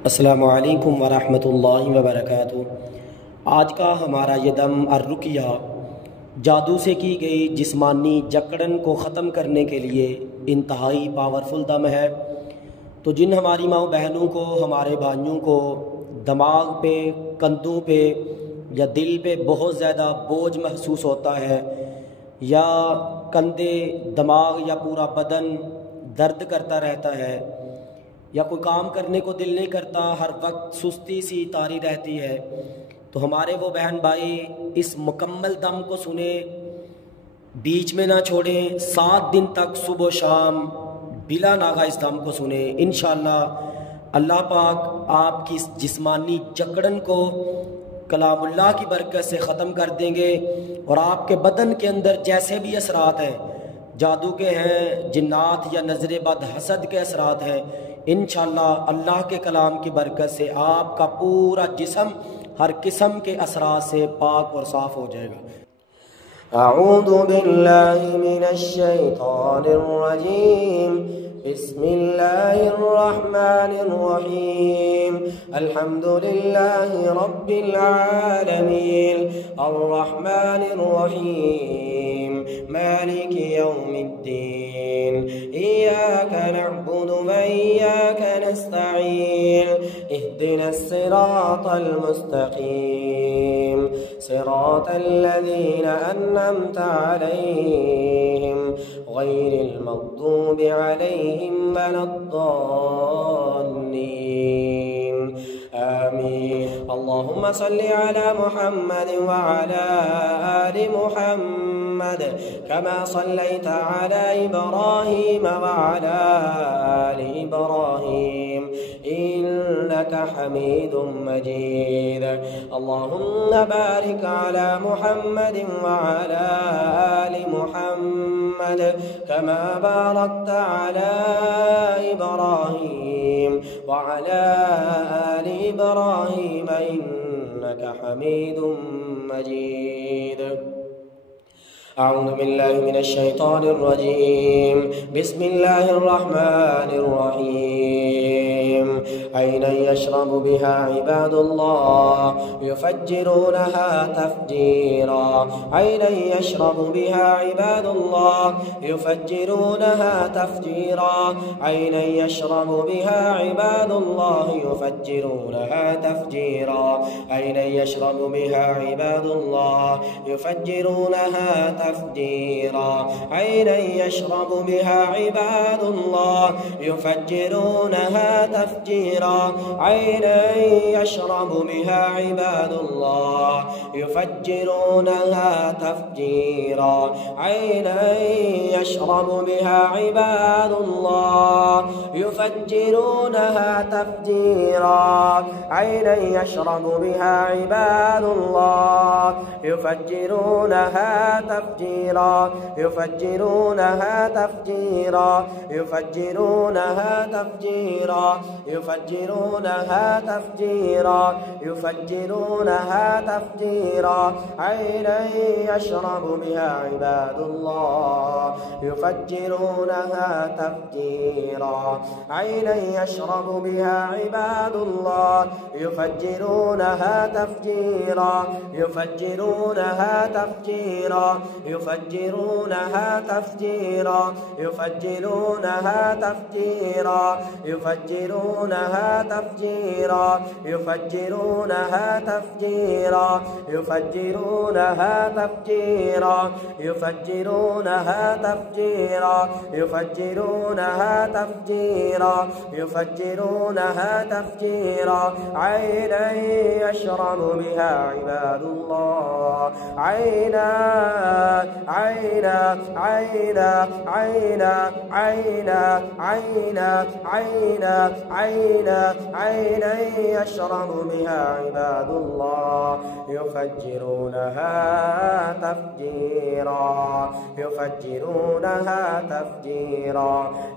अस्सलामु अलैकुम वरहमतुल्लाहि वबरकातुहू। आज का हमारा ये दम अर्रुकिया जादू से की गई जिस्मानी जकड़न को ख़त्म करने के लिए इंतहाई पावरफुल दम है। तो जिन हमारी माँ बहनों को, हमारे भाइयों को दिमाग पे, कंधों पे या दिल पे बहुत ज़्यादा बोझ महसूस होता है, या कंधे, दिमाग या पूरा बदन दर्द करता रहता है, या कोई काम करने को दिल नहीं करता, हर वक्त सुस्ती सी तारी रहती है, तो हमारे वो बहन भाई इस मुकम्मल दम को सुने, बीच में ना छोड़ें। 7 दिन तक सुबह शाम बिला नागा इस दम को सुने। इंशाअल्लाह अल्लाह पाक आपकी इस जिस्मानी जकड़न को कलामुल्लाह की बरकत से ख़त्म कर देंगे, और आपके बदन के अंदर जैसे भी असरात हैं, जादू के हैं, जिन्नात या नज़र बद हसद के असरात हैं, इंशाअल्लाह अल्लाह के कलाम की बरकत से आपका पूरा जिस्म हर किस्म के असरात से पाक और साफ़ हो जाएगा। अऊज़ु बिल्लाहि मिनश शैतानिर रजीम। बिस्मिल्लाहिर रहमानिर रहीम। अल्हम्दुलिल्लाहि रब्बिल आलमीन अर्रहमानिर रहीम मालिकि यौमिद्दीन इय्याका नअबुदु व इय्याका नस्तईन इहदिनस सिरातल मुस्तकीम सिरातल लज़ीना अन्अमता अलैहिम गैरिल मग़दूबि अलैहिम वलद्दाल्लीन आमीन। अल्लाहुम्मा सल्लि अला मुहम्मद व अला आलि मुहम्मद कमा सल्लैता अला इब्राहीम व अला आलि इब्राहीम इन्नका हमीदुम मजीद। अल्लाहुम्मा बारिक अला मुहम्मद व अला आलि मुहम्मद कमा बारकता अला इब्राहीम व अला आलि इब्राहीम इन्नका हमीदुम मजीद। अऊज़ु बिल्लाहि मिनश शैतानिर रजीम। बिस्मिल्लाहिर रहमानिर रहीम। ऐनन यशरबु बिहा इबादुल्लाह युफज्जिरूनहा तफजीरा। ऐनन यशरबु बिहा इबादुल्लाह युफज्जिरूनहा तफजीरा। ऐनन यशरबु बिहा इबादुल्लाह युफज्जिरूनहा तफजीरा। ऐनन यशरबु बिहा इबादुल्लाह युफज्जिरूनहा तफजीरा। ऐनन यशरबु बिहा इबादुल्लाह युफज्जिरूनहा तफजीरा। ऐनन यशरबु बिहा इबादुल्लाह युफज्जिरूनहा तफजीरा। ऐनन यशरबु बिहा इबादुल्लाह युफज्जिरूनहा तफजीरा। ऐनन यशरबु बिहा इबादुल्लाह युफज्जिरूनहा तफजीरा। युफज्जिरूनहा तफजीरा। युफज्जिरूनहा तफजीरा। युफज्जिरूनहा तफजीरा। युफज्जिरूनहा तफजीरा। ऐनन यशरबु बिहा इबादुल्लाह युफज्जिरूनहा तफजीरा। ऐनन यशरबु बिहा इबादुल्लाह युफज्जिरूनहा तफजीरा। युफज्जिरूनहा तफजीरा। युफज्जिरूनहा तफजीरा। युफज्जिरूनहा तफजीरा। युफज्जिरूनहा तफजीरा। युफज्जिरूनहा तफजीरा। युफज्जिरूनहा तफजीरा। युफज्जिरूनहा तफजीरा। युफज्जिरूनहा तफजीरा। युफज्जिरूनहा तफजीरा। ऐनन यशरबु बिहा इबादुल्लाह ऐना ऐना ऐना ऐना ऐना ऐना ऐना ऐना ऐनन यशरबु बिहा इबादुल्लाह युफज्जिरूनहा तफजीरा। युफज्जिरूनहा तफजीरा।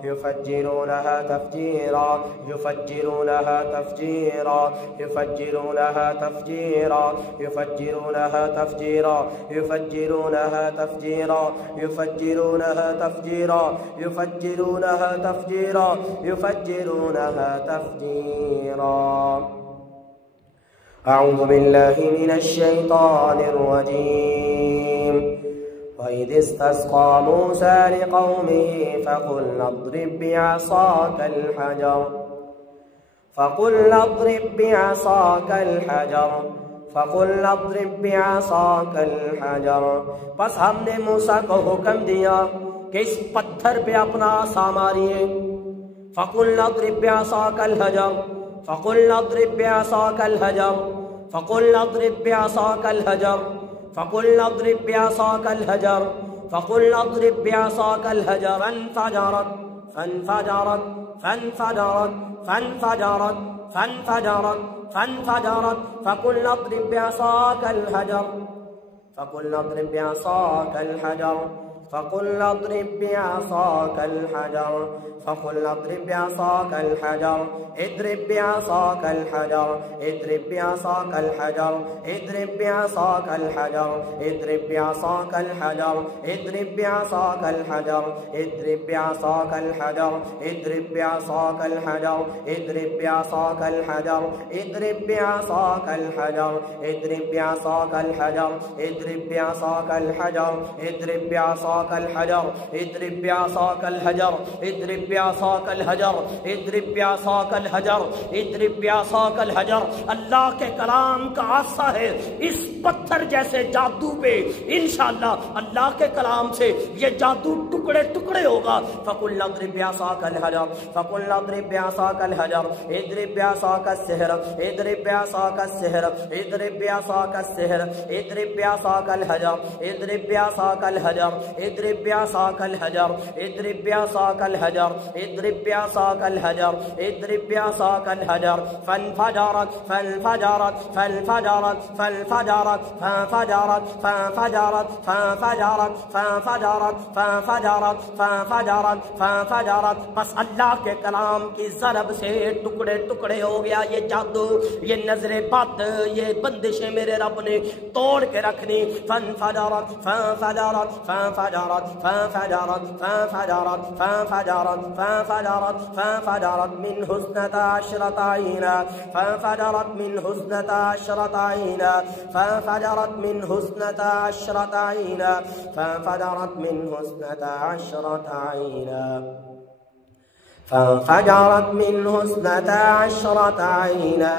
युफज्जिरूनहा तफजीरा। युफज्जिरूनहा तफजीरा। युफज्जिरूनहा तफजीरा। युफज्जिरूनहा तफजीरा। युफज्जिरूनहा तफजीरा। युफज्जिरूनहा तफजीरा। युफज्जिरूनहा तफजीरा। युफज्जिरूनहा तफजीरा। أعوذ بالله من الشيطان الرجيم وإذ استسقى موسى لقومه فقلنا اضرب بعصاك الحجر बस हमने मूसा को हुक्म दिया कि इस पत्थर पे अपना आसा मारिए। फकुल्ना अद्रिब बिअसाकल हजर फकुल्ना अद्रिब बिअसाकल हजर फकुल्ना अद्रिब बिअसाकल हजर फकुल्ना अद्रिब बिअसाकल हजर फकुल्ना अद्रिब बिअसाकल हजर फंफजरत फंफजरत फंफजरत फंफजरत फंफजरत फंफजरत फकुल्ना अद्रिब बिअसाकल हजर फकुल्ना अद्रिब बिअसाकल हजर फकुल्ना अद्रिब बिअसाकल हजर फकुल्ना अद्रिब बिअसाकल हजर इद्रिब बिअसाकल हजर इद्रिब बिअसाकल हजर इद्रिब बिअसाकल हजर इद्रिब बिअसाकल हजर इद्रिब बिअसाकल हजर इद्रिब बिअसाकल हजर इद्रिब बिअसाकल हजर इद्रिब बिअसाकल हजर इद्रिब बिअसाकल हजर इद्रिब बिअसाकल हजर इद्रिब बिअसाकल हजर इद्रिब बिअसाकल हजर इद्रिब बिअसाकल हजर इद्रिब बिअसाकल हजर इद्रिब बिअसाकल हजर इद्रिब बिअसाकल हजर। अल्लाह के कलाम का आसा है इस पत्थर जैसे जादू पे इंशाअल्लाह अल्लाह के कलाम से ये जादू टुकड़े टुकड़े होगा। फकुल्ना अद्रिब बिअसाकल हजर फकुल्ना अद्रिब बिअसाकल हजर इद्रिब बिअसाकल सिहर इद्रिब बिअसाकल सिहर इद्रिब बिअसाकल सिहर इद्रिब बिअसाकल हजर इद्रिब बिअसाकल हजर इद्रिब बिअसाकल हजर इद्रिब बिअसाकल हजर इद्रिब बिअसाकल हजर इद्रिब बिअसाकल हजर फंफजरत फंफजरत फंफजरत फंफजरत फंफजरत फंफजरत फंफजरत फंफजरत फंफजरत फंफजरत फंफजरत। बस अल्लाह के कलाम की ज़रब से टुकड़े टुकड़े हो गया ये जादू, ये नजरे बद, ये बंदिशें मेरे रब ने तोड़ के रखनी। फंफजरत फंफजरत फंफजरत फंफजरत फंफजरत फंफजरत फंफजरत फंफजरत मिन हुस्नता अशरता आइना फंफजरत मिन हुस्नता अशरता आइना फंफजरत मिन हुस्नता अशरता आइना फंफजरत मिन हुस्नता अशरता आइना फंफजरत मिन हुस्नता अशरता आइना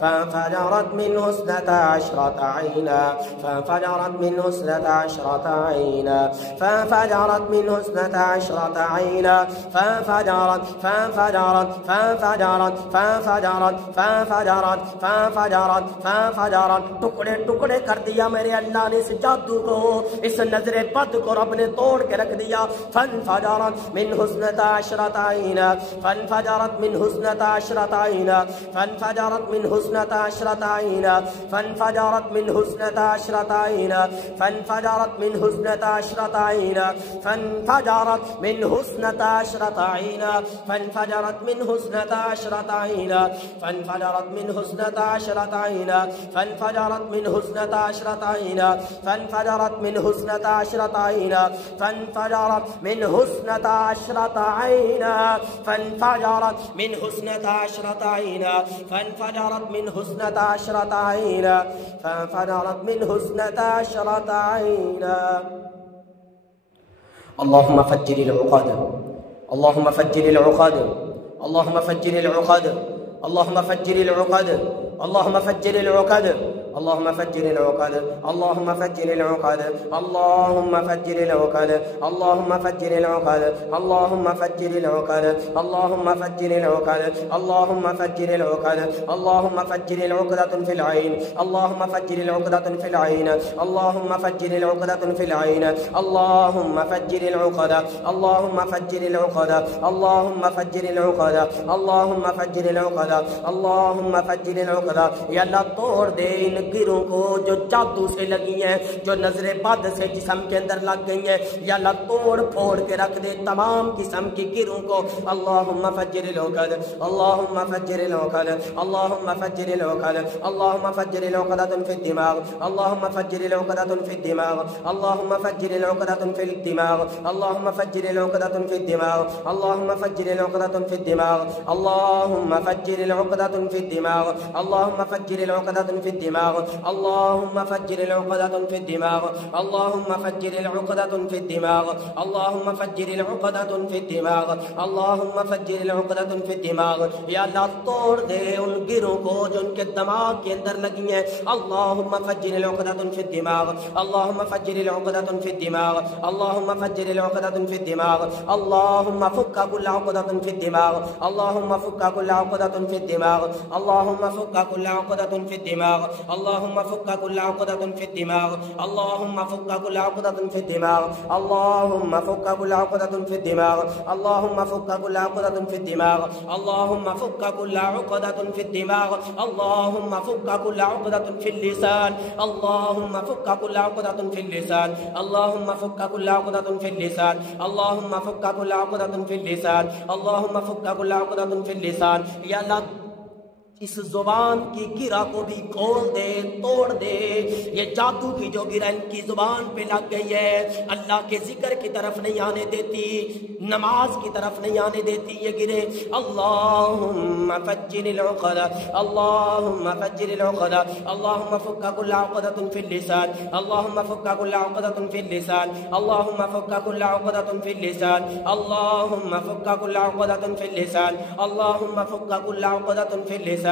फंफजरत मिन हुस्नता अशरता आइना फंफजरत मिन हुस्नता अशरता आइना फंफजरत मिन हुस्नता अशरता आइना फंफजरत फंफजरत फंफजरत फंफजरत फंफजरत फंफजरत फंफजरत। टुकड़े टुकड़े कर दिया मेरे अल्लाह ने इस जादू को, इस नजरे बद को रब ने तोड़ के रख दिया। फंफजरत मिन हुस्नता अशरता फंफजरत मिन हुस्नता अशरता आइना फंफजरत मिन हुस्नता अशरता आइना फंफजरत मिन हुस्नता अशरता आइना फंफजरत मिन हुस्नता अशरता आइना फंफजरत मिन हुस्नता अशरता आइना फंफजरत मिन हुस्नता अशरता आइना फंफजरत मिन हुस्नता अशरता आइना फंफजरत मिन हुस्नता अशरता आइना फंफजरत मिन हुस्नता अशरता आइना फंफजरत मिन हुस्नता अशरता आइना फंफजरत मिन हुस्नता अशरता आइना फंफजरत मिन हुस्नता अशरता आइना फंफजरत मिन हुस्नता अशरता आइना। अल्लाहुम्मा फज्जिरिल उक़द अल्लाहुम्मा फज्जिरिल उक़द अल्लाहुम्मा फज्जिरिल उक़द अल्लाहुम्मा फज्जिरिल उक़द अल्लाहुम्मा फज्जिरिल उक़द अल्लाहुम्मा फज्जिरिल उक़द अल्लाहुम्मा फज्जिरिल उक़द अल्लाहुम्मा फज्जिरिल उक़द अल्लाहुम्मा फज्जिरिल उक़द अल्लाहुम्मा फज्जिरिल उक़द अल्लाहुम्मा फज्जिरिल उक़द अल्लाहुम्मा फज्जिरिल उक़द अल्लाहुम्मा फज्जिरिल उक़दतन फिल ऐन अल्लाहुम्मा फज्जिरिल उक़दतन फिल ऐन अल्लाहुम्मा फज्जिरिल उक़दतन फिल ऐन अल्लाहुम्मा फज्जिरिल उक़द अल्लाहुम्मा फज्जिरिल उक़द अल्लाहुम्मा फज्जिरिल उक़द अल्लाहुम्मा फज्जिरिल उक़द अल्लाहुम्मा फज्जिरिल उक़द। या अल्लाह तोड़ दे इन गिरों को जो जादू से लगी हैं, जो नजर बद से जिस्म के अंदर लग गई हैं, या अल्लाह तोड़ फोड़ के रख दे तमाम किस्म की गिरों को। अल्लाहुम्मा फज्जिरिल उक़द, अल्लाहुम्मा फज्जिरिल उक़द, अल्लाहुम्मा फज्जिरिल उक़द, अल्लाहुम्मा फज्जिरिल उक़दतन फिद दिमाग, अल्लाहुम्मा फज्जिरिल उक़दतन फिद दिमाग, अल्लाहुम्मा फज्जिरिल उक़दतन फिद दिमाग, अल्लाहुम्मा फज्जिरिल उक़दतन फिद दिमाग, अल्लाहुम्मा फज्जिरिल उक़दतन फिद दिमाग, अल्लाहुम्मा फज्जिरिल उक़दतन फिद दिमाग, अल्लाहुम्मा फज्जिरिल उक़दतन फिद दिमाग, अल्लाहुम्मा फज्जिरिल उक़दतन फिद दिमाग, अल्लाहुम्मा फज्जिरिल उक़दतन फिद दिमाग, अल्लाहुम्मा फज्जिरिल उक़दतन फिद दिमाग, अल्लाहुम्मा फज्जिरिल उक़दतन फिद दिमाग। या अल्लाह तोड़ दे उन गिरों को जो उनके दिमाग के अंदर लगी हैं। अल्लाहुम्मा फज्जिरिल उक़दतन फिद दिमाग, अल्लाहुम्मा फज्जिरिल उक़दतन फिद दिमाग, अल्लाहुम्मा फज्जिरिल उक़दतन फिद दिमाग, अल्लाहुम्मा फुक्का कुल्ला उक़दतन फिद दिमाग, अल्लाहुम्मा फुक्का कुल्ला उक़दतन फिद दिमाग, अल्लाहुम्मा फुक्का कुल्ला उक़दतन फिद दिमाग, अल्लाहुम्मा फुक्का कुल्ला उक़दतन फिद दिमाग, अल्लाहुम्मा फुक्का कुल्ला उक़दतन फिद दिमाग, अल्लाहुम्मा फुक्का कुल्ला उक़दतन फिद दिमाग, अल्लाहुम्मा फुक्का कुल्ला उक़दतन फिद दिमाग, अल्लाहुम्मा फुक्का कुल्ला उक़दतन फिद दिमाग, अल्लाहुम्मा फुक्का कुल्ला उक़दतन फिल लिसान, अल्लाहुम्मा फुक्का कुल्ला उक़दतन फिल लिसान, अल्लाहुम्मा फुक्का कुल्ला उक़दतन फिल लिसान, अल्लाहुम्मा फुक्का कुल्ला उक़दतन फिल लिसान, अल्लाहुम्मा फुक्का कुल्ला उक़दतन फिल लिसान। या अल्लाह इस जुबान की गिरा को भी खोल दे, तोड़ दे। ये जादू की जो गिरा इनकी जुबान पे लग गई है, अल्लाह के जिक्र की तरफ नहीं आने देती, नमाज की तरफ नहीं आने देती ये गिरे। अल्लाहुम्मा फज्जिरिल उक़द, अल्लाहुम्मा फज्जिरिल उक़द, अल्लाहुम्मा फुक्का कुल्ला उक़दतन फिल लिसान, अल्लाहुम्मा फुक्का कुल्ला उक़दतन फिल लिसान, अल्लाहुम्मा फुक्का कुल्ला उक़दतन फिल लिसान, अल्लाहुम्मा फुक्का कुल्ला उक़दतन फिल लिसान, अल्लाहुम्मा फुक्का कुल्ला उक़दतन फिल लिसान,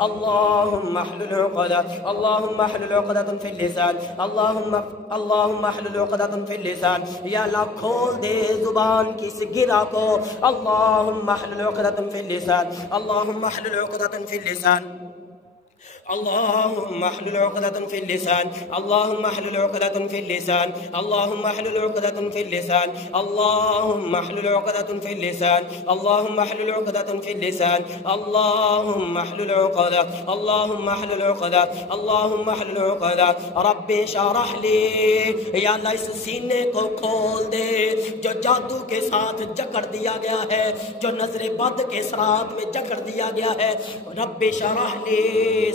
अल्लाहुम्मा अहलुल उक़द, अल्लाहुम्मा अहलुल उक़दतन फिल लिसान, अल्लाहुम्मा अहलुल उक़दतन फिल लिसान। या अल्लाह खोल दे जुबान की इस गिरा को। अल्लाहुम्मा अहलुल उक़दतन फिल लिसान, अल्लाहुम्मा अहलुल उक़दतन फिल लिसान, अल्लाहुम्मा अहलुल उक़दतन फिल लिसान, अल्लाहुम्मा अहलुल उक़दतन फिल लिसान, अल्लाहुम्मा अहलुल उक़दतन फिल लिसान, अल्लाहुम्मा अहलुल उक़दतन फिल लिसान, अल्लाहुम्मा अहलुल उक़दतन फिल लिसान, अल्लाहुम्मा अहलुल उक़द, अल्लाहुम्मा अहलुल उक़द, अल्लाहुम्मा अहलुल उक़द। रब्बि शरह ली, या अल्लाह इस सीने को खोल दे जो जादू के साथ जकड़ दिया गया है, जो नजर बद के सरात में जकड़ दिया गया है। रब्बि शरह ली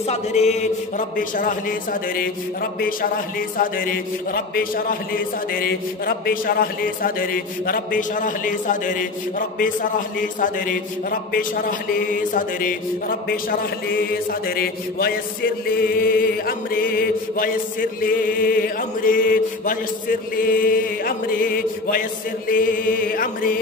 सदरी, रब्बि शरह ली सदरी, रब्बि शरह ली सदरी, रब्बि शरह ली सदरी, रब्बि शरह ली सदरी, रब्बि शरह ली सदरी, रब्बि शरह ली सदरी, रब्बि शरह ली सदरी, रब्बि शरह ली सदरी, वयस्सिर ली अमरी, वयस्सिर ली अमरी, वयस्सिर ली अमरी, वयस्सिर ली अमरी।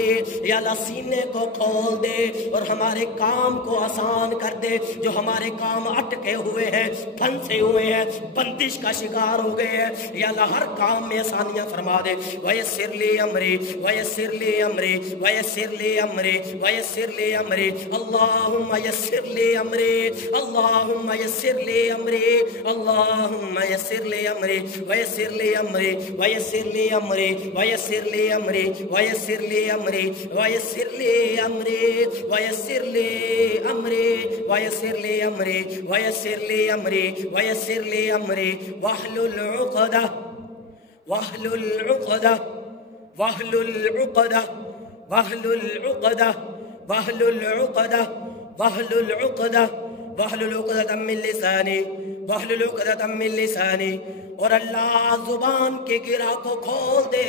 या अल्लाह सीने को खोल दे और हमारे काम को आसान कर दे। जो हमारे काम अटके हुए हैं, फंसे हुए हैं, बंदिश का शिकार हो गए हैं, या अल्लाह हर काम में आसानियां फरमा दे। वयस्सिर ली अमरी, वयस्सिर ली अमरी, वयस्सिर ली अमरी, वयस्सिर ली अमरी। अल्लाहुम्मा यस्सिर ली अमरी, अल्लाहुम्मा यस्सिर ली अमरी, अल्लाहुम्मा यस्सिर ली अमरी, वयस्सिर ली अमरी, वयस्सिर ली अमरी, वयस्सिर ली अमरी, वयस्सिर ली अमरी, वयस्सिर ली अमरी, वयस्सिर ली अमरी, वयस्सिर ली अमरी, वयस्सिर ली अमरी, वयस्सिर ली अमरी। वहलुल उक़दा, वहलुल उक़दा, वहलुल उक़दा, वहलुल उक़दा, वहलुल उक़दा, वहलुल उक़दा, वहलुल उक़दतम मिन लिसानी, वहलुल उक़दतम मिन लिसानी। और अल्लाह जुबान के गिरा को खोल दे,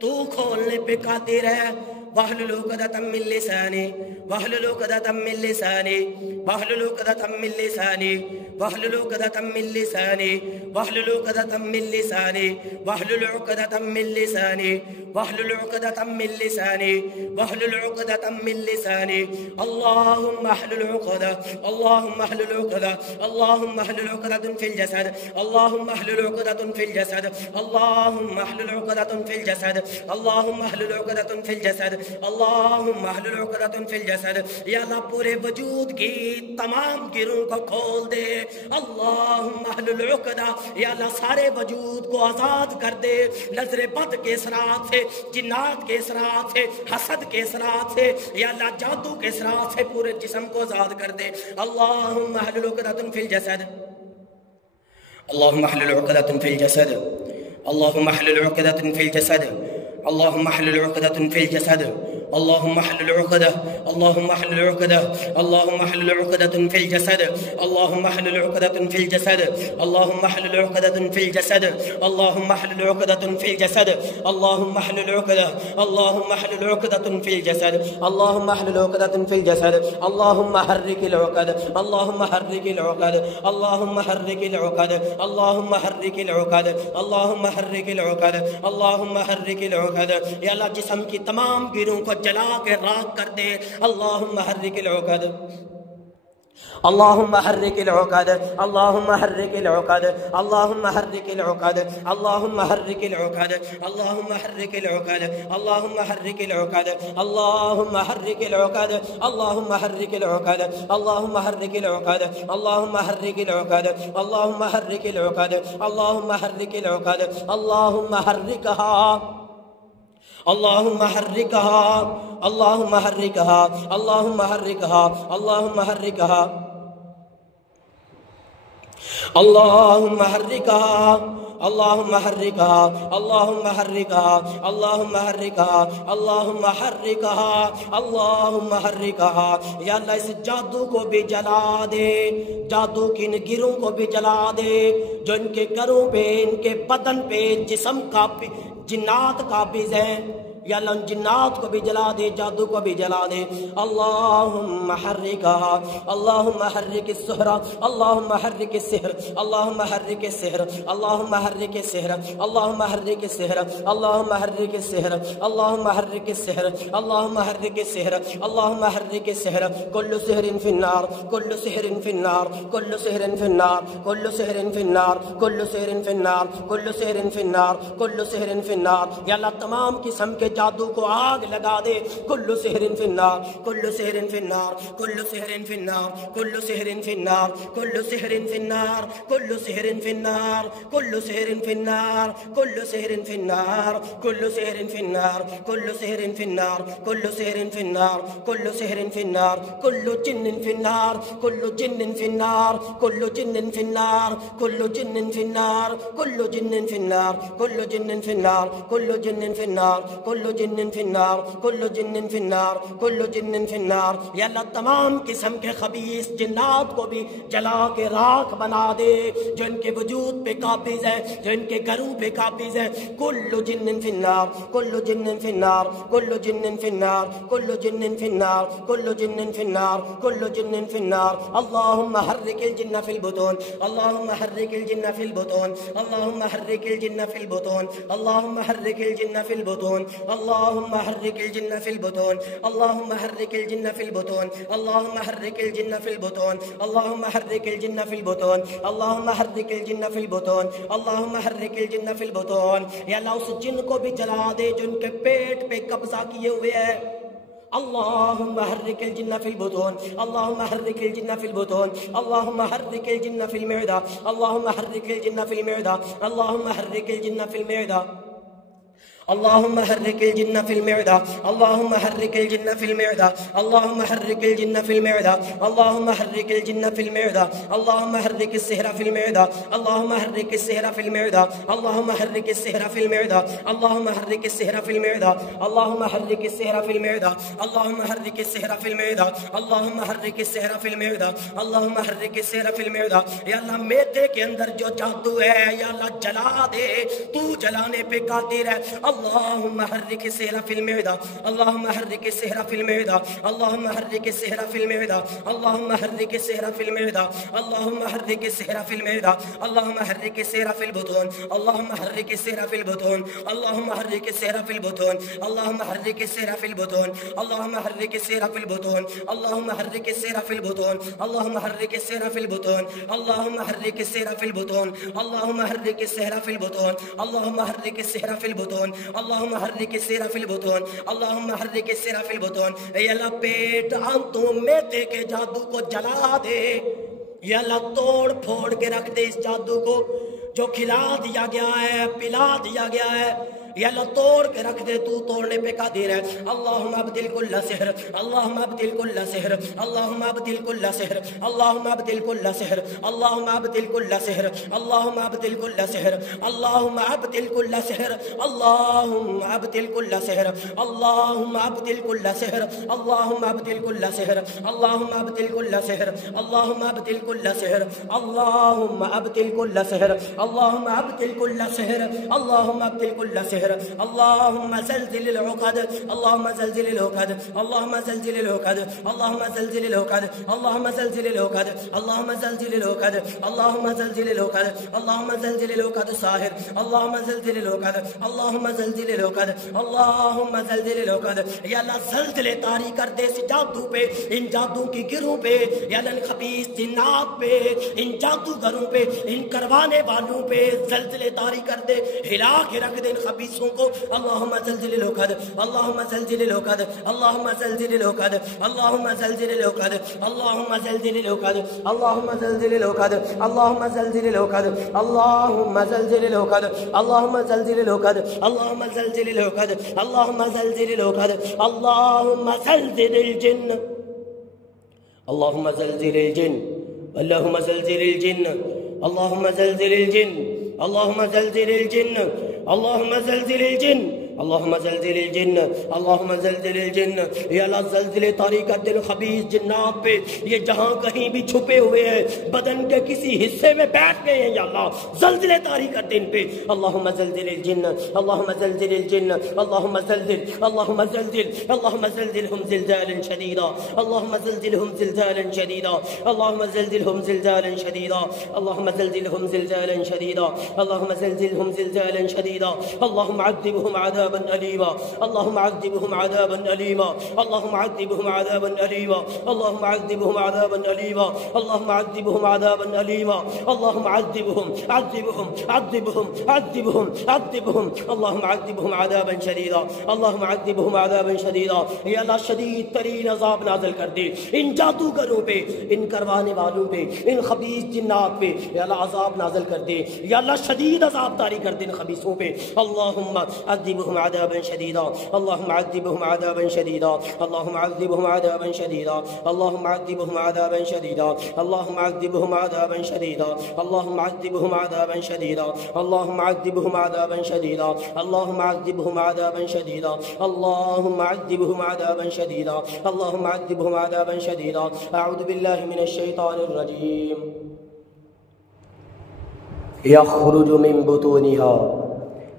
तू खोलने पे कादिर है। वहलुल उक़दतम मिन लिसानी, वहलुल उक़दतम मिन लिसानी, वहलुल उक़दतम मिन लिसानी, वहलुल उक़दतम मिन लिसानी, वहलुल उक़दतम मिन लिसानी, वहलुल उक़दतम मिन लिसानी, वहलुल उक़दतम मिन लिसानी, वहलुल उक़दतम मिन लिसानी। अल्लाहुम्मा अहलुल उक़दा, अल्लाहुम्मा अहलुल उक़दा, अल्लाहुम्मा अहलुल उक़दतन फिल जसद, अल्लाहुम्मा अहलुल उक़दतन फिल जसद, अल्लाहुम्मा अहलुल उक़दतन फिल जसद, अल्लाहुम्मा अहलुल उक़दतन फिल जसद, अल्लाहुम्मा अहलुल उक़दतन फिल जसद। या अल्लाह पूरे वजूद की तमाम गिरों को खोल दे। अल्लाहुम्मा अहलुल उक़दा, या अल्लाह सारे वजूद को आज़ाद कर दे नजर बद के असरात से, जिन्नात के असरात से, हसद के असरात से, या अल्लाह जादू के असरात से पूरे जिस्म को आज़ाद कर दे। अल्लाहुम्मा अहलुल उक़दतन फिल जसद, अल्लाहुम्मा हल्लिल उक़दतन फ़िल जसद, अल्लाहुम्मा हल्लिल उक़दतन फ़िल जसद, अल्लाहुम्मा हल्लिल उक़दतन फ़िल जसद, अल्लाहुम्मा हल्लिल उक़दह, अल्लाहुम्मा हल्लिल उक़दह, अल्लाहुम्मा हल्लिल उक़दतन फ़िल जसद, अल्लाहुम्मा हल्लिल उक़दतन फ़िल जसद, अल्लाहुम्मा हल्लिल उक़दतन फ़िल जसद, अल्लाहुम्मा हल्लिल उक़दतन फ़िल जसद, अल्लाहुम्मा हल्लिल उक़दह, अल्लाहुम्मा हल्लिल उक़दतन फ़िल जसद, अल्लाहुम्मा हल्लिल उक़दतन फ़िल जसद, अल्लाहुम्मा हर्रिकिल उक़द, अल्लाहुम्मा हर्रिकिल उक़द, अल्लाहुम्मा हर्रिकिल उक़द, अल्लाहुम्मा हर्रिकिल उक़द, अल्लाहुम्मा हर्रिकिल उक़द, अल्लाहुम्मा हर्रिकिल उक़द। या अल्लाह जिस्म की तमाम गिरों को जला के राख कर दे। अल्लाहुम्मा हर्रिकिल उक़द, अल्लाहुम्मा हर्रिकिल उक़द, अल्लाहुम्मा हर्रिकिल उक़द, अल्लाहुम्मा हर्रिकिल उक़द, अल्लाहुम्मा हर्रिकिल उक़द, अल्लाहुम्मा हर्रिकिल उक़द, अल्लाहुम्मा हर्रिकिल उक़द, अल्लाहुम्मा हर्रिकिल उक़द, अल्लाहुम्मा हर्रिकिल उक़द, अल्लाहुम्मा हर्रिकिल उक़द, अल्लाहुम्मा हर्रिकिल उक़द, अल्लाहुम्मा हर्रिकिल उक़द, अल्लाहुम्मा हर्रिकिल उक़द, अल्लाहुम्मा हर्रिकहा, अल्लाहुम्मा हर्रिकहा, अल्लाहुम्मा हर्रिकहा, अल्लाहुम्मा हर्रिकहा, अल्लाहुम्मा हर्रिकहा, अल्लाहुम्मा हर्रिकहा, अल्लाहुम्मा हर्रिकहा, अल्लाहुम्मा हर्रिकहा, अल्लाहुम्मा हर्रिकहा, अल्लाहुम्मा हर्रिकहा, अल्लाहुम्मा हर्रिकहा। या अल्लाह इस जादू को भी जला दे, जादू की इन गिरों को भी जला दे जो इनके घरों पे, इनके बदन पे, जिस्म का जिन्नात काबिज है। या अल्लाह जिन्नात को भी जला दे, जादू को भी जला दे। अल्लाहुम्मा हर्रिकहा, अल्लाहुम्मा हर्रिकिस सहरा, अल्लाहुम्मा हर्रिकिस सिहर, अल्लाहुम्मा हर्रिकिस सिहर, अल्लाहुम्मा हर्रिकिस सिहर, अल्लाहुम्मा हर्रिकिस सिहर, अल्लाहुम्मा हर्रिकिस सिहर, अल्लाहुम्मा हर्रिकिस सिहर, अल्लाहुम्मा हर्रिकिस सिहर, अल्लाहुम्मा हर्रिकिस सिहर। कुल्लु सिहरिन फिन्नार, कुल्लु सिहरिन फिन्नार, कुल्लु सिहरिन फिन्नार, कुल्लु सिहरिन फिन्नार, कुल्लु सिहरिन फिन्नार, कुल्लु सिहरिन फिन्नार, कुल्लु सिहरिन फिन्नार। या अल्लाह तमाम किस्म के जादू को आग लगा दे। कुल्लु सिहरिन फिन्नार, कुल्लु सिहरिन फिन्नार, कुल्लु सिहरिन फिन्नार, कुल्लु सिहरिन फिन्नार, कुल्लु सिहरिन फिन्नार, कुल्लु सिहरिन फिन्नार, कुल्लु सिहरिन फिन्नार, कुल्लु सिहरिन फिन्नार, कुल्लु सिहरिन फिन्नार, कुल्लु सिहरिन फिन्नार, कुल्लु सिहरिन फिन्नार, कुल्लु सिहरिन फिन्नार, कुल्लु जिन्निन फिन्नार, कुल्लु जिन्निन फिन्नार, कुल्लु जिन्निन फिन्नार, कुल्लु जिन्निन फिन्नार, कुल्लु जिन्निन फिन्नार, कुल्लु जिन्निन फिन्नार, कुल्लु जिन्निन फिन्नार, कुल्लु जिन्निन फिन्नार, कुल्लु जिन्निन फिन्नार, कुल्लु जिन्निन फिन्नार। या अल्लाह तमाम किस्म के खबीस जिन्नात को भी जला के राख बना दे जो इनके वजूद पे काबिज है, जो इनके घरों पे काबिज है। कुल्लु जिन्निन फिन्नार, कुल्लु जिन्निन फिन्नार, कुल्लु जिन्निन फिन्नार, कुल्लु जिन्निन फिन्नार, कुल्लु जिन्निन फिन्नार, कुल्लु जिन्निन फिन्नार। अल्लाहुम्मा हर्रिकिल जिन्न फिल बुतून, अल्लाहुम्मा हर्रिकिल जिन्न फिल बुतून, अल्लाहुम्मा हर्रिकिल जिन्न फिल बुतून, अल्लाहुम्मा हर्रिकिल जिन्न फिल बुतून, अल्लाहुम्मा हर्रिकिल जिन्न फिल बुतून, अल्लाहुम्मा हर्रिकिल जिन्न फिल बुतून, अल्लाहुम्मा हर्रिकिल जिन्न फिल बुतून, अल्लाहुम्मा हर्रिकिल जिन्न फिल बुतून, अल्लाहुम्मा हर्रिकिल जिन्न फिल बुतून, अल्लाहुम्मा हर्रिकिल जिन्न फिल बुतून। या अल्लाह उस जिन्न को भी जला दे जो उनके पेट पे कब्जा किए हुए है। अल्लाहुम्मा हर्रिकिल जिन्न फिल बुतून, अल्लाहुम्मा हर्रिकिल जिन्न फिल बुतून, अल्लाहुम्मा हर्रिकिल जिन्न फिल मिअदा, अल्लाहुम्मा हर्रिकिल जिन्न फिल मिअदा, अल्लाहुम्मा हर्रिकिल जिन्न फिल मिअदा, अल्लाहुम्मा हर्रिकिल जिन्न फिल मिअदा, अल्लाहुम्मा हर्रिकिल जिन्न फिल मिअदा, अल्लाहुम्मा हर्रिकिल जिन्न फिल मिअदा, अल्लाहुम्मा हर्रिकिल जिन्न फिल मिअदा, अल्लाहुम्मा हर्रिकिस सिहरा फिल मिअदा, अल्लाहुम्मा हर्रिकिस सिहरा फिल मिअदा, अल्लाहुम्मा हर्रिकिस सिहरा फिल मिअदा, अल्लाहुम्मा हर्रिकिस सिहरा फिल मिअदा, अल्लाहुम्मा हर्रिकिस सिहरा फिल मिअदा, अल्लाहुम्मा हर्रिकिस सिहरा फिल मिअदा, अल्लाहुम्मा हर्रिकिस सिहरा फिल मिअदा, अल्लाहुम्मा हर्रिकिस सिहरा फिल मिअदा। या अल्लाह मैदे के अंदर जो जादू है या अल्लाह जला दे, तू जलाने पे कादिर है। अल्लाहुम्मा हर्रिकिस सिहरा फिल मिअदा, अल्लाहुम्मा हर्रिकिस सिहरा फिल मिअदा, अल्लाहुम्मा हर्रिकिस सिहरा फिल मिअदा, अल्लाहुम्मा हर्रिकिस सिहरा फिल मिअदा, अल्लाहुम्मा हर्रिकिस सिहरा फिल मिअदा, अल्लाहुम्मा हर्रिकिस सिहरा फिल बुतून, अल्लाहुम्मा हर्रिकिस सिहरा फिल बुतून, अल्लाहुम्मा हर्रिकिस सिहरा फिल बुतून, अल्लाहुम्मा हर्रिकिस सिहरा फिल बुतून, अल्लाहुम्मा हर्रिकिस सिहरा फिल बुतून, अल्लाहुम्मा हर्रिकिस सिहरा फिल बुतून, अल्लाहुम्मा हर्रिकिस सिहरा फिल बुतून, अल्लाहुम्मा हर्रिकिस सिहरा फिल बुतून, अल्लाहुम्मा हर्रिकिस सिहरा फिल बुतून, अल्लाहुम्मा हर्रिकिस सिहरा फिल बुतून, अल्लाहुम्मा हर्रिकिस सिहरा फिल बुतून, अल्लाहुम्मा हर्रिकिस सिहरा फिल बुतून। या अल्लाह पेट आंतों मैदे के जादू को जला दे। या अल्लाह तोड़ फोड़ के रख दे इस जादू को जो खिला दिया गया है, पिला दिया गया है। या अल्लाह तोड़ के रख दे, तू तोड़ने पे कादिर है। अल्लाहुम्मा अब्दिल कुल्ला सिहर, अल्लाहुम्मा अब्दिल कुल्ला सिहर, अल्लाहुम्मा अब्दिल कुल्ला सिहर, अल्लाहुम्मा अब्दिल कुल्ला सिहर, अल्लाहुम्मा अब्दिल कुल्ला सिहर, अल्लाहुम्मा अब्दिल कुल्ला सिहर, अल्लाहुम्मा अब्दिल कुल्ला सिहर, अल्लाहुम्मा अब्दिल कुल्ला सिहर, अल्लाहुम्मा अब्दिल कुल्ला सिहर, अल्लाहुम्मा अब्दिल कुल्ला सिहर, अल्लाहुम्मा अब्दिल कुल्ला सिहर, अल्लाहुम्मा अब्दिल कुल्ला सिहर, अल्लाहुम्मा अब्दिल कुल्ला सिहर, अल्लाहुम्मा अब्दिल कुल्ला सिहर, अल्लाहुम्मा अब्दिल कुल्ला सिहर, अल्लाहुम्मा ज़ल्ज़िलिल उक़द, अल्लाहुम्मा ज़ल्ज़िलिल उक़द, अल्लाहुम्मा ज़ल्ज़िलिल उक़द, अल्लाहुम्मा ज़ल्ज़िलिल उक़द, अल्लाहुम्मा ज़ल्ज़िलिल उक़द, अल्लाहुम्मा ज़ल्ज़िलिल उक़द, अल्लाहुम्मा ज़ल्ज़िलिल उक़द, अल्लाहुम्मा ज़ल्ज़िलिल उक़द साहिर, अल्लाहुम्मा ज़ल्ज़िलिल उक़द, अल्लाहुम्मा ज़ल्ज़िलिल उक़द, अल्लाहुम्मा ज़ल्ज़िलिल उक़द। या अल्लाह ज़ल्ज़ले तारी कर दे इस जादू पे, इन जादू की गिरों पे, या अल्लाह खबीस जिन्नात पे, इन जादूगरों पे, इन करवाने वालों पे ज़ल्ज़ले तारी कर दे, हिला के रख दे इन खबीसों को। अल्लाहुम्मा ज़ल्ज़िलिल उक़द, अल्लाहुम्मा ज़ल्ज़िलिल उक़द, अल्लाहुम्मा ज़ल्ज़िलिल उक़द, अल्लाहुम्मा ज़ल्ज़िलिल उक़द, अल्लाहुम्मा ज़ल्ज़िलिल उक़द, अल्लाहुम्मा ज़ल्ज़िलिल उक़द, अल्लाहुम्मा ज़ल्ज़िलिल उक़द, अल्लाहुम्मा ज़ल्ज़िलिल उक़द, अल्लाहुम्मा ज़ल्ज़िलिल उक़द, अल्लाहुम्मा ज़ल्ज़िलिल उक़द, अल्लाहुम्मा ज़ल्ज़िलिल उक़द, अल्लाहुम्मा ज़ल्ज़िलिल जिन्न, अल्लाहुम्मा ज़ल्ज़िलिल जिन्न, अल्लाहुम्मा ज़ल्ज़िलिल जिन्न, अल्लाहुम्मा ज़ल्ज़िलिल जिन्न, अल्लाहुम्मा ज़ल्ज़िलिल जिन्न, अल्लाहुम्मा ज़ल्ज़िलिल जिन्न, अल्लाहुम्मा ज़ल्ज़िलिल जिन्न, अल्लाहुम्मा ज़ल्ज़िलिल जिन्न। या अल्लाह ज़ल्ज़ले तारी कर दे खबीस जिन्नात पे, ये जहाँ कहीं भी छुपे हुए हैं, बदन के किसी हिस्से में बैठ गए हैं, या अल्लाह ज़ल्ज़ले तारी कर दे इन पे। अल्लाहुम्मा ज़ल्ज़िलिल जिन्न, अल्लाहुम्मा ज़ल्ज़िलिल जिन्न, अल्लाहुम्मा ज़ल्ज़िल, अल्लाहुम्मा ज़ल्ज़िल, अल्लाहुम्मा ज़ल्ज़िलहुम ज़िलज़ालन शदीदा, अल्लाहुम्मा ज़ल्ज़िलहुम ज़िलज़ालन शदीदा, अल्लाहुम्मा ज़ल्ज़िलहुम ज़िलज़ालन शदीदा, अल्लाहुम्मा ज़ल्ज़िलहुम ज़िलज़ालन शदीदा, अल्लाहुम्मा ज़ल्ज़िलहुम ज़िलज़ालन शदीदा, अल्लाहुम्मा अज़्ज़िबहुम अज़ाबन अलीमा, अल्लाहुम्मा अज़्ज़िबहुम अज़ाबन अलीमा, अल्लाहुम्मा अज़्ज़िबहुम अज़ाबन अलीमा, अल्लाहुम्मा अज़्ज़िबहुम अज़ाबन अलीमा, अल्लाहुम्मा अज़्ज़िबहुम अज़ाबन अलीमा, अल्लाहुम्मा अज़्ज़िबहुम अज़्ज़िबहुम अज़्ज़िबहुम अज़्ज़िबहुम अज़्ज़िबहुम, अल्लाहुम्मा अज़्ज़िबहुम अज़ाबन शदीदा, अल्लाहुम्मा अज़्ज़िबहुम अज़ाबन शदीदा। या अल्लाह शदीद तरीन अज़ाब नाज़िल कर दे इन जादूगरों पे, इन करवाने वालों पे, इन खबीस जिन्नात पे, या अल्लाह अज़ाब नाज़िल कर दे, या अल्लाह शदीद अज़ाब तारी कर दे इन खबीसों पे। अल्लाहुम्मा अज़्ज़िबहुम अज़ाबन शदीदा, अल्लाहुम्मा अज़्ज़िबहुम अज़ाबन शदीदा, अल्लाहुम्मा अज़्ज़िबहुम अज़ाबन शदीदा, अल्लाहुम्मा अज़्ज़िबहुम अज़ाबन शदीदा, अल्लाहुम्मा अज़्ज़िबहुम अज़ाबन शदीदा, अल्लाहुम्मा अज़्ज़िबहुम अज़ाबन शदीदा, अल्लाहुम्मा अज़्ज़िबहुम अज़ाबन शदीदा, अल्लाहुम्मा अज़्ज़िबहुम अज़ाबन शदीदा, अल्लाहुम्मा अज़्ज़िबहुम अज़ाबन शदीदा, अल्लाहुम्मा अज़्ज़िबहुम अज़ाबन शदीदा। अऊज़ु बिल्लाहि मिनश शैतानिर रजीम। यख़रुजु मिन बुतूनिहा,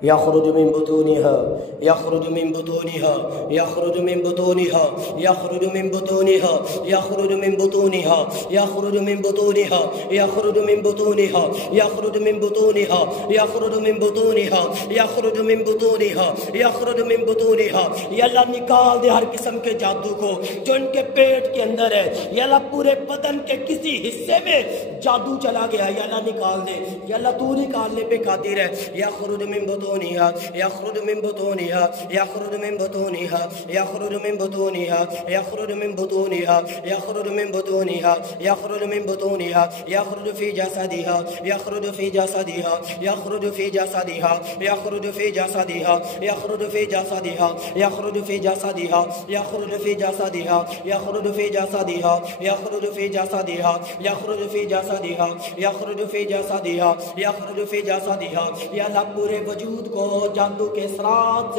यख़रुजु मिन बुतूनिहा, यख़रुजु मिन बुतूनिहा, यख़रुजु मिन बुतूनिहा, यख़रुजु मिन बुतूनिहा, यख़रुजु मिन बुतूनिहा, यख़रुजु मिन बुतूनिहा, यख़रुजु मिन बुतूनिहा, यख़रुजु मिन बुतूनिहा, यख़रुजु मिन बुतूनिहा, यख़रुजु मिन बुतूनिहा, यख़रुजु मिन बुतूनिहा। या अल्लाह निकाल दे हर किस्म के जादू को जो इनके पेट के अंदर है। या अल्लाह पूरे बदन के किसी हिस्से में जादू चला गया, या अल्लाह निकाल दे, या अल्लाह तू निकालने पे कादिर है। यख़रुजु मिन बुतूनिहा, यख़रुजु मिन बुतूनिहा, यख़रुजु मिन बुतूनिहा, यख़रुजु मिन बुतूनिहा, यख़रुजु मिन बुतूनिहा, यख़रुजु मिन बुतूनिहा, यख़रुजु मिन बुतूनिहा, यख़रुजु फी जसदिहा, यख़रुजु फी जसदिहा, यख़रुजु फी जसदिहा, यख़रुजु फी जसदिहा, यख़रुजु फी जसदिहा, यख़रुजु फी जसदिहा, यख़रुजु फी जसदिहा, यख़रुजु फी जसदिहा, यख़रुजु फी जसदिहा, यख़रुजु फी जसदिहा, यख़रुजु फी जसदिहा, यख़रुजु फी जसदिहा। या अल्लाह पूरे वजूद को जादू के असरात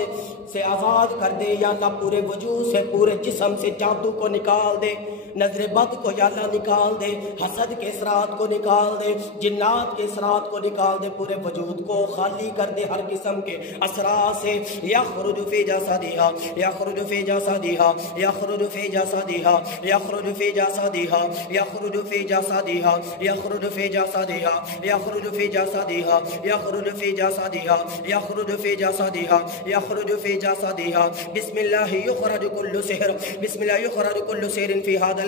से आज़ाद कर दे। या अल्लाह पूरे वजूद से, पूरे जिस्म से जादू को निकाल दे। नजर बद को या अल्लाह निकाल दे, हसद के असरात को निकाल दे, जिन्नात के असरात को निकाल दे, पूरे वजूद को खाली कर दे हर किस्म के असरात से। यख़रुजु फी जसदिहा, यख़रुजु फी जसदिहा, यख़रुजु फी जसदिहा, यख़रुजु फी जसदिहा, यख़रुजु फी जसदिहा, यख़रुजु फी जसदिहा, यख़रुजु फी जसदिहा, यख़रुजु फी जसदिहा, यख़रुजु फी जसदिहा, यख़रुजु फी जसदिहा। बिस्मिल्लाह युख़रजु कुल्लु सिहर, बिस्मिल्लाह युख़रजु कुल्लु सिहरिन फी हादल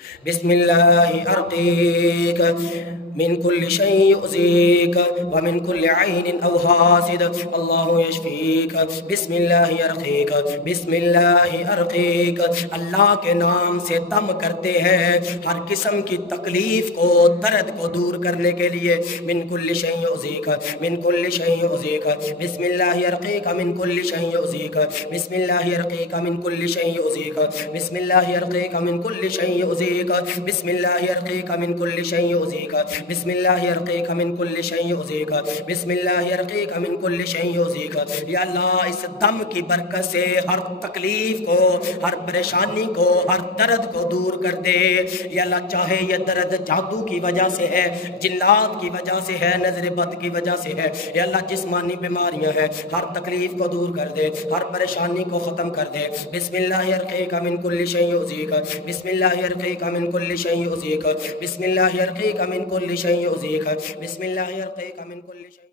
बिस्मिल्लाहि अर्क़ीक मिन कुल्लि शैइन युज़ीक व मिन कुल्लि ऐनिन औ हासिद अल्लाहु यशफ़ीक बिस्मिल्लाहि अर्क़ीक बिस्मिल्लाहि अर्क़ीक। अल्लाह के नाम से दम करते हैं हर किस्म की तकलीफ़ को, दर्द को दूर करने के लिए। मिन कुल्लि शैइन युज़ीक मिन कुल्लि शैइन युज़ीक बिस्मिल्लाहि अर्क़ीक मिन कुल्लि शैइन युज़ीक बिस्मिल्लाहि अर्क़ीक मिन कुल्लि शैइन युज़ीक बिस्मिल्लाहि अर्क़ीक मिन कुल्लि शैइन युज़ीक बिस्मिल्लाहि अर्क़ीक मिन कुल्लि शैइन युज़ीक बिस्मिल्लाहि अर्क़ीक मिन कुल्लि शैइन युज़ीक बिस्मिल्लाहि अर्क़ीक मिन कुल्लि शैइन युज़ीक। या अल्लाह, इस दम की बरकत से हर तकलीफ़ को, हर परेशानी को, हर दर्द को दूर कर दे। या अल्लाह, चाहे ये दर्द जादू की वजह से है, जिन्नात की वजह से है, नजर बद की वजह से है, या अल्लाह जिस्मानी बीमारियां हैं, हर तकलीफ को दूर कर दे, हर परेशानी को ख़त्म कर दे। बिस्मिल्लाहि अर्क़ीक मिन कुल्लि शैइन युज़ीक बिस्मिल्लाहि अर्क़ीक मिन कुल्लि शैइन युज़ीक बिस्मिल्लाहि अर्क़ीक मिन कुल्लि शैइन युज़ीक बिस्मिल्लाहि अर्क़ीक मिन कुल्लि शैइन